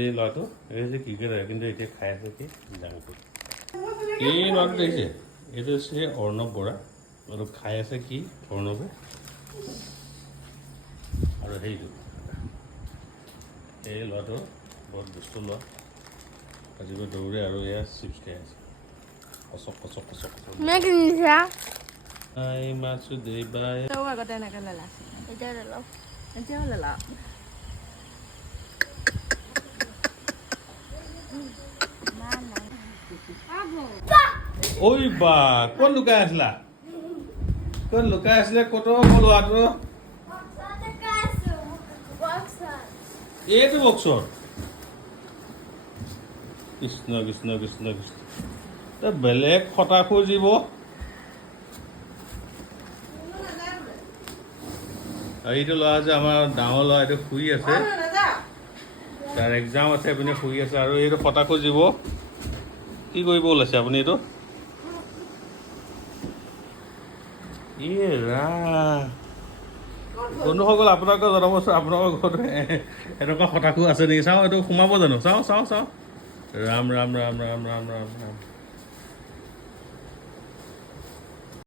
এই ল'ৰাটো এই যে ক্ৰিকেট হয় কিন্তু এতিয়া খাই আছে কি জাংক ফুড এই ল'ৰাটো দেখিছে এইটো হৈছে অৰ্ণৱ বৰা আৰু খাই আছে কি অৰ্ণৱে আৰু সেইটো এই ল'ৰাটো বহুত দুষ্ট ল'ৰা আজিলৈ দৌৰে আৰু এয়া চিপছ খাই আছে কচক কচক কচক কচক আই মাছো দেই বাই তই আগতে এনেকৈ লেলা এতিয়া লেলাও এতিয়াও লেলাও ঐ বা ক'ত লুকাই আছিলা ক'ত লুকাই আছিলে ক'ত ল'ৰাটো এইটো বক্সৰ কৃষ্ণ কৃষ্ণ কৃষ্ণ কৃষ্ণ তই বেলেগ খটা খুজিব এইটো ল'ৰা যে আমাৰ ডাঙৰ ল'ৰা এইটো শুই আছে তাৰ এক্সাম আছে আপুনি শুই আছে আৰু এইটো খটা খুজিব কি কৰিব ওলাইছে আপুনি এইটো বন্ধুসকল আপোনালোকে জনাবচোন আপোনালোকৰ ঘৰত এনেকুৱা হতাশু আছে নেকি চাওঁ এইটো সোমাব জানো চাওঁ চাওঁ চাওঁ ৰাম ৰাম ৰাম ৰাম ৰাম ৰাম ৰাম